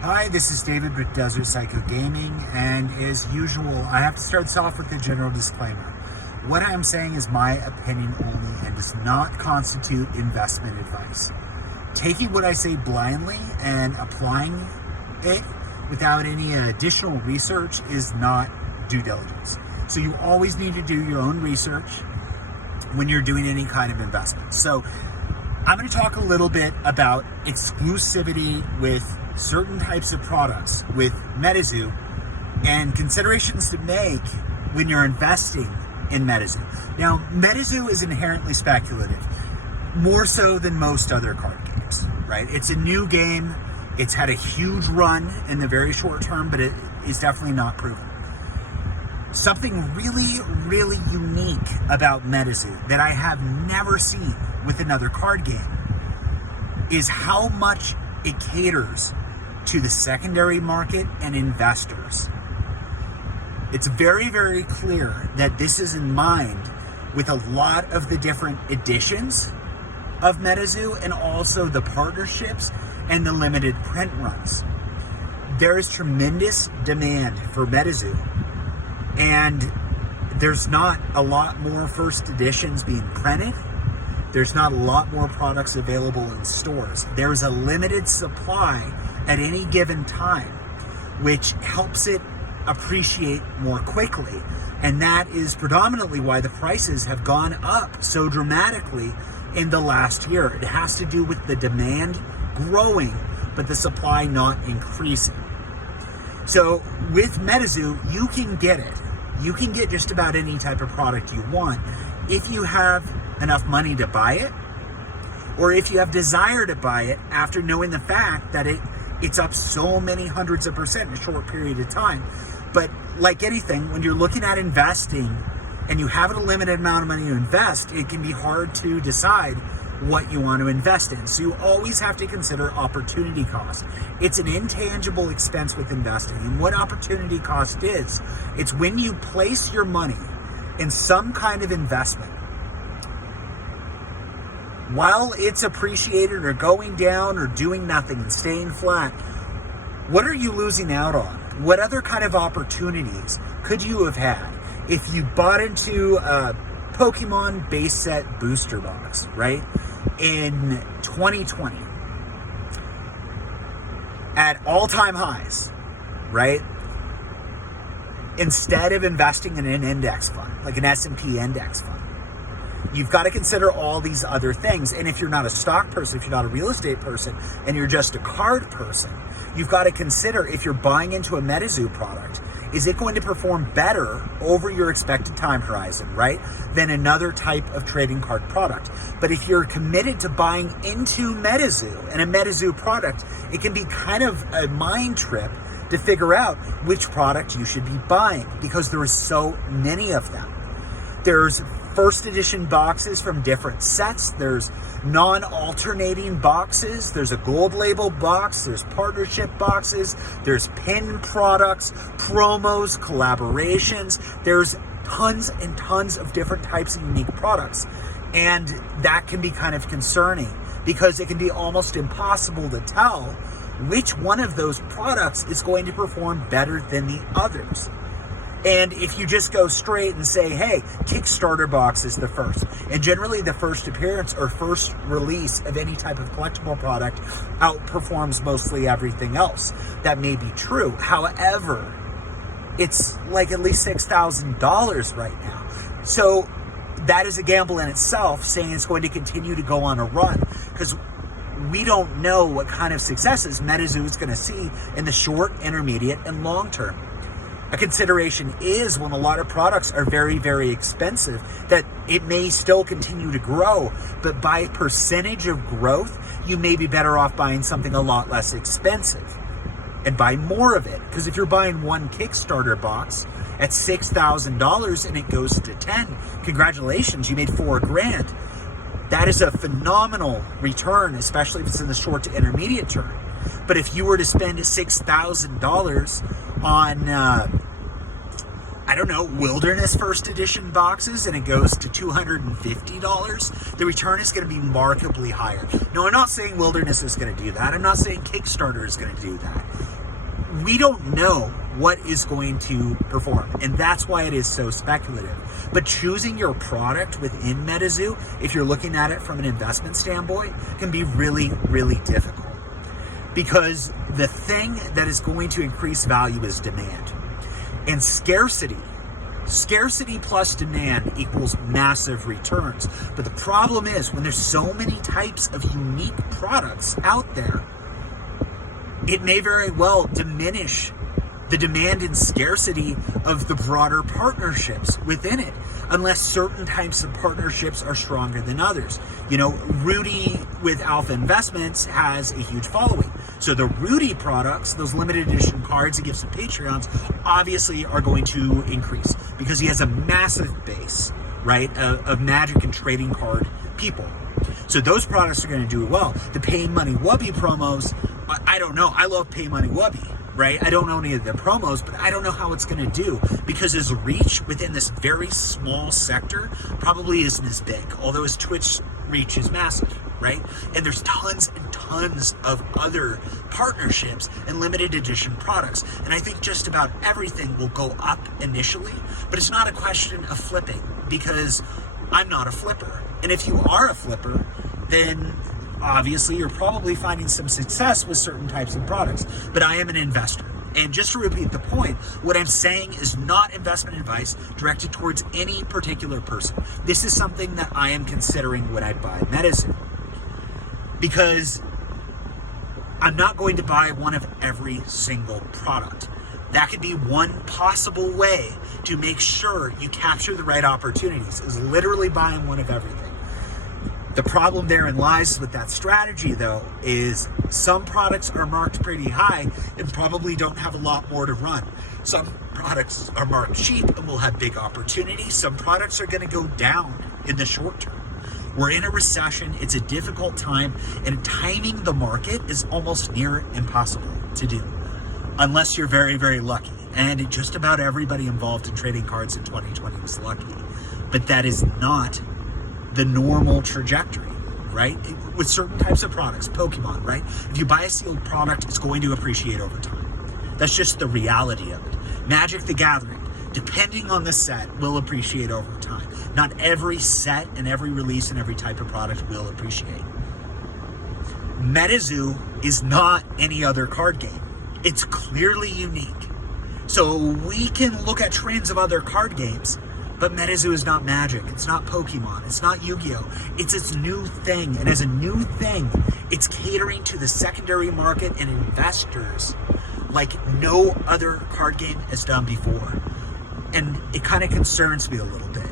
Hi, this is David with Desert Psycho Gaming, and as usual, I have to start this off with a general disclaimer. What I am saying is my opinion only and does not constitute investment advice. Taking what I say blindly and applying it without any additional research is not due diligence. So you always need to do your own research when you're doing any kind of investment. So I'm going to talk a little bit about exclusivity with certain types of products with Metazoo and considerations to make when you're investing in Metazoo. Now, Metazoo is inherently speculative, more so than most other card games, right? It's a new game. It's had a huge run in the very short term, but it is definitely not proven. Something really, really unique about Metazoo that I have never seen with another card game is how much it caters to the secondary market and investors. It's very, very clear that this is in mind with a lot of the different editions of Metazoo and also the partnerships and the limited print runs. There is tremendous demand for Metazoo, and there's not a lot more first editions being printed. There's not a lot more products available in stores. There's a limited supply at any given time, which helps it appreciate more quickly. And that is predominantly why the prices have gone up so dramatically in the last year. It has to do with the demand growing, but the supply not increasing. So with Metazoo, you can get it. You can get just about any type of product you want if you have enough money to buy it, or if you have desire to buy it after knowing the fact that it's up so many hundreds of percent in a short period of time. But like anything, when you're looking at investing and you have a limited amount of money to invest, it can be hard to decide what you want to invest in. So you always have to consider opportunity cost. It's an intangible expense with investing. And what opportunity cost is, it's when you place your money in some kind of investment, while it's appreciated or going down or doing nothing and staying flat, what are you losing out on? What other kind of opportunities could you have had if you bought into a Pokemon base set booster box, right? In 2020 at all-time highs, right? Instead of investing in an index fund, like an S&P index fund. You've got to consider all these other things. And if you're not a stock person, if you're not a real estate person, and you're just a card person, you've got to consider if you're buying into a Metazoo product, is it going to perform better over your expected time horizon, right, than another type of trading card product? But if you're committed to buying into Metazoo and a Metazoo product, it can be kind of a mind trip to figure out which product you should be buying because there are so many of them. There's first edition boxes from different sets. There's non-alternating boxes. There's a gold label box. There's partnership boxes. There's pin products, promos, collaborations. There's tons and tons of different types of unique products. And that can be kind of concerning because it can be almost impossible to tell which one of those products is going to perform better than the others. And if you just go straight and say, hey, Kickstarter box is the first, and generally the first appearance or first release of any type of collectible product outperforms mostly everything else. That may be true. However, it's like at least $6,000 right now. So that is a gamble in itself, saying it's going to continue to go on a run because we don't know what kind of successes Metazoo is going to see in the short, intermediate, and long term. A consideration is when a lot of products are very, very expensive, that it may still continue to grow, but by percentage of growth, you may be better off buying something a lot less expensive and buy more of it. Because if you're buying one Kickstarter box at $6,000 and it goes to 10, congratulations, you made $4,000. That is a phenomenal return, especially if it's in the short to intermediate term. But if you were to spend $6,000 on I don't know, Wilderness first edition boxes and it goes to $250, the return is going to be markedly higher. No, I'm not saying Wilderness is going to do that. I'm not saying Kickstarter is going to do that. We don't know what is going to perform, and that's why it is so speculative. But choosing your product within Metazoo, if you're looking at it from an investment standpoint, can be really, really difficult. Because the thing that is going to increase value is demand. And scarcity plus demand equals massive returns. But the problem is when there's so many types of unique products out there, it may very well diminish the demand and scarcity of the broader partnerships within it, unless certain types of partnerships are stronger than others. You know, Rudy with Alpha Investments has a huge following. So the Rudy products, those limited edition cards he gives to Patreons, obviously are going to increase because he has a massive base, right, of Magic and trading card people. So those products are going to do well. The Pay Money Wubby promos, I don't know. I love Pay Money Wubby, right? I don't know any of the promos, but I don't know how it's going to do because his reach within this very small sector probably isn't as big, although his Twitch reach is massive, right? And there's tons and tons of other partnerships and limited edition products. And I think just about everything will go up initially, but it's not a question of flipping because I'm not a flipper. And if you are a flipper, then obviously you're probably finding some success with certain types of products. But I am an investor. And just to repeat the point, what I'm saying is not investment advice directed towards any particular person. This is something that I am considering when I buy Metazoo. Because I'm not going to buy one of every single product. That could be one possible way to make sure you capture the right opportunities, is literally buying one of everything. The problem therein lies with that strategy, though, is some products are marked pretty high and probably don't have a lot more to run. Some products are marked cheap and will have big opportunities. Some products are going to go down in the short term. We're in a recession. It's a difficult time, and timing the market is almost near impossible to do, unless you're very, very lucky. And just about everybody involved in trading cards in 2020 was lucky. But that is not the normal trajectory, right? With certain types of products, Pokemon, right? If you buy a sealed product, it's going to appreciate over time. That's just the reality of it. Magic the Gathering, depending on the set, will appreciate over time. Not every set and every release and every type of product will appreciate. Metazoo is not any other card game. It's clearly unique. So we can look at trends of other card games, but Metazoo is not Magic, it's not Pokemon, it's not Yu-Gi-Oh! It's its new thing, and as a new thing, it's catering to the secondary market and investors like no other card game has done before. And it kind of concerns me a little bit.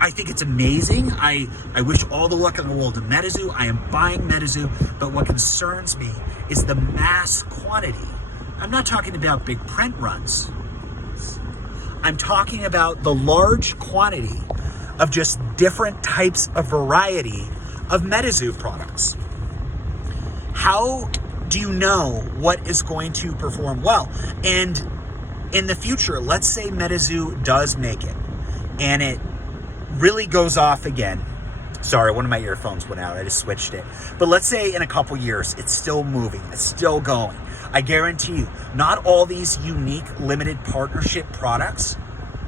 I think it's amazing. I wish all the luck in the world to Metazoo. I am buying Metazoo, but what concerns me is the mass quantity. I'm not talking about big print runs. I'm talking about the large quantity of just different types of variety of Metazoo products. How do you know what is going to perform well? And in the future, let's say Metazoo does make it and it really goes off again. Sorry, one of my earphones went out. I just switched it. But let's say in a couple years, it's still moving. It's still going. I guarantee you, not all these unique limited partnership products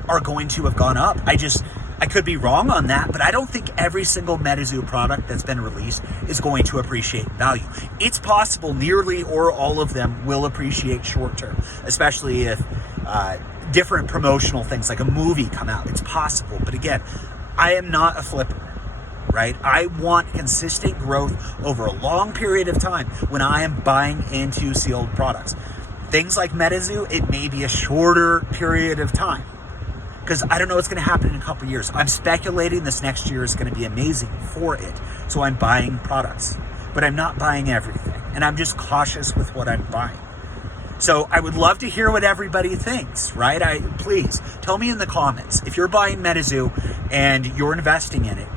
are going to have gone up. I could be wrong on that, but I don't think every single Metazoo product that's been released is going to appreciate value. It's possible nearly or all of them will appreciate short term, especially if different promotional things like a movie come out. It's possible, but again, I am not a flipper. Right? I want consistent growth over a long period of time when I am buying into sealed products. Things like Metazoo, it may be a shorter period of time because I don't know what's going to happen in a couple of years. I'm speculating this next year is going to be amazing for it. So I'm buying products, but I'm not buying everything. And I'm just cautious with what I'm buying. So I would love to hear what everybody thinks, right? Please tell me in the comments, if you're buying Metazoo and you're investing in it,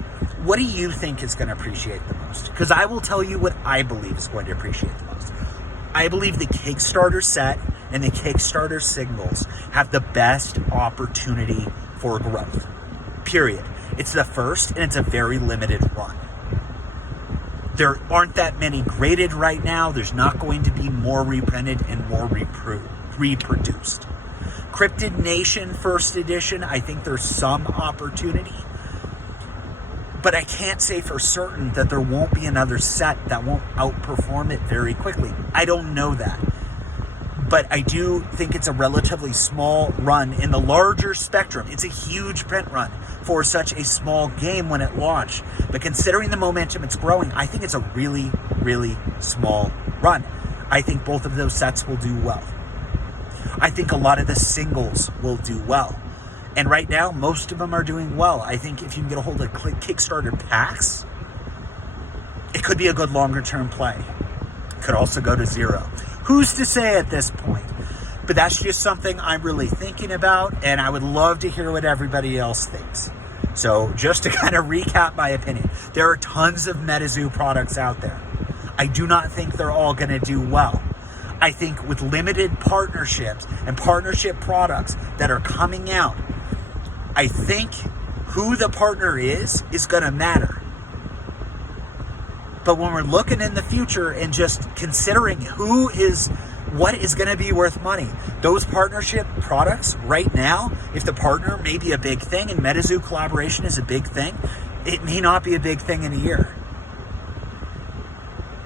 what do you think is going to appreciate the most? Because I will tell you what I believe is going to appreciate the most. I believe the Kickstarter set and the Kickstarter singles have the best opportunity for growth. Period. It's the first, and it's a very limited run. There aren't that many graded right now. There's not going to be more reprinted and more reproduced. Cryptid Nation first edition, I think there's some opportunity, but I can't say for certain that there won't be another set that won't outperform it very quickly. I don't know that. But I do think it's a relatively small run in the larger spectrum. It's a huge print run for such a small game when it launched. But considering the momentum it's growing, I think it's a really, really small run. I think both of those sets will do well. I think a lot of the singles will do well. And right now, most of them are doing well. I think if you can get a hold of Kickstarter packs, it could be a good longer term play. Could also go to zero. Who's to say at this point? But that's just something I'm really thinking about, and I would love to hear what everybody else thinks. So just to kind of recap my opinion, there are tons of Metazoo products out there. I do not think they're all going to do well. I think with limited partnerships and partnership products that are coming out, I think who the partner is going to matter. But when we're looking in the future and just considering what is going to be worth money, those partnership products right now, if the partner may be a big thing and Metazoo collaboration is a big thing, it may not be a big thing in a year.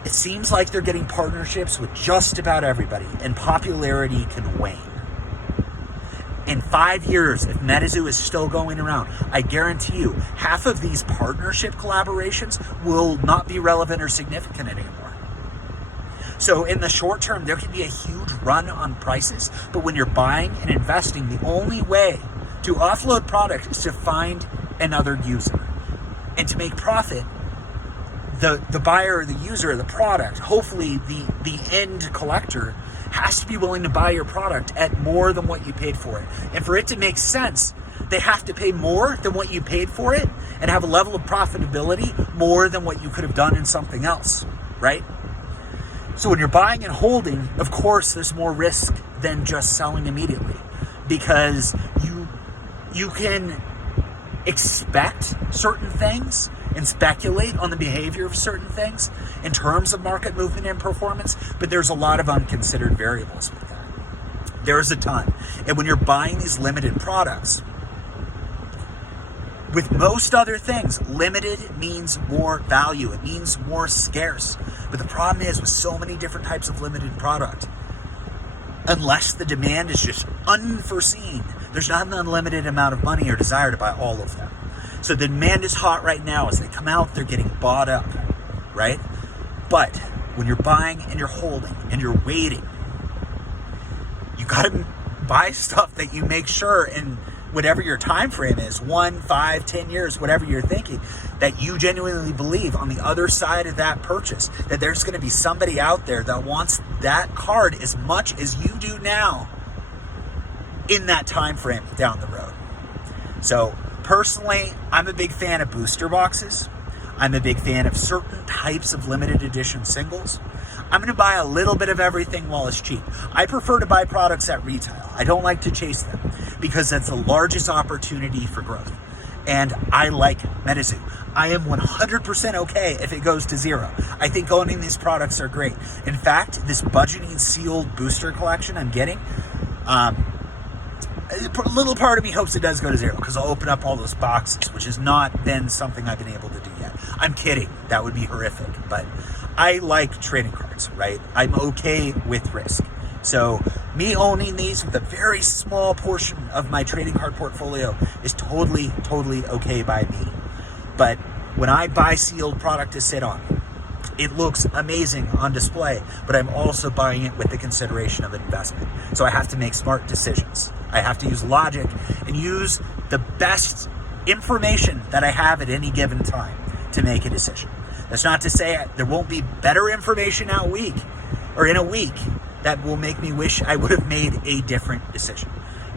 It seems like they're getting partnerships with just about everybody, and popularity can wane. In 5 years, if Metazoo is still going around, I guarantee you, half of these partnership collaborations will not be relevant or significant anymore. So in the short term, there can be a huge run on prices, but when you're buying and investing, the only way to offload product is to find another user. And to make profit, the buyer or the user of the product, hopefully the end collector, has to be willing to buy your product at more than what you paid for it. And for it to make sense, they have to pay more than what you paid for it and have a level of profitability more than what you could have done in something else, right? So when you're buying and holding, of course, there's more risk than just selling immediately, because you can expect certain things and speculate on the behavior of certain things in terms of market movement and performance, but there's a lot of unconsidered variables with that. There's a ton. And when you're buying these limited products, with most other things, limited means more value. It means more scarce. But the problem is with so many different types of limited product, unless the demand is just unforeseen, there's not an unlimited amount of money or desire to buy all of them. So the demand is hot right now. As they come out, they're getting bought up, right? But when you're buying and you're holding and you're waiting, you got to buy stuff that you make sure, in whatever your time frame is, 1, 5, 10 years, whatever you're thinking, that you genuinely believe on the other side of that purchase, that there's going to be somebody out there that wants that card as much as you do now in that time frame down the road. So personally, I'm a big fan of booster boxes. I'm a big fan of certain types of limited edition singles. I'm going to buy a little bit of everything while it's cheap. I prefer to buy products at retail. I don't like to chase them because that's the largest opportunity for growth. And I like Metazoo. I am 100% okay if it goes to zero. I think owning these products are great. In fact, this budgeting sealed booster collection I'm getting, a little part of me hopes it does go to zero, because I'll open up all those boxes, which has not been something I've been able to do yet. I'm kidding. That would be horrific. But I like trading cards, right? I'm okay with risk. So me owning these with a very small portion of my trading card portfolio is totally, totally okay by me. But when I buy sealed product to sit on, it looks amazing on display, but I'm also buying it with the consideration of investment. So I have to make smart decisions. I have to use logic and use the best information that I have at any given time to make a decision. That's not to say there won't be better information in a week that will make me wish I would have made a different decision.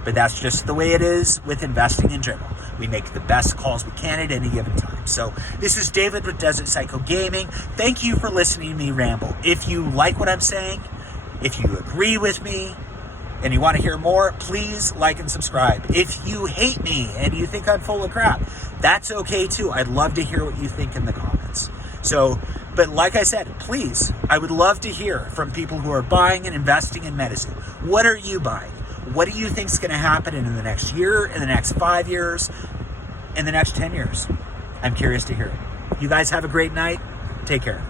But that's just the way it is with investing in general. We make the best calls we can at any given time. So this is David with Desert Psycho Gaming. Thank you for listening to me ramble. If you like what I'm saying, if you agree with me, and you want to hear more, please like and subscribe. If you hate me and you think I'm full of crap, that's okay too. I'd love to hear what you think in the comments. So, but like I said, please, I would love to hear from people who are buying and investing in Metazoo. What are you buying? What do you think is going to happen in the next year, in the next 5 years, in the next 10 years? I'm curious to hear it. You guys have a great night. Take care.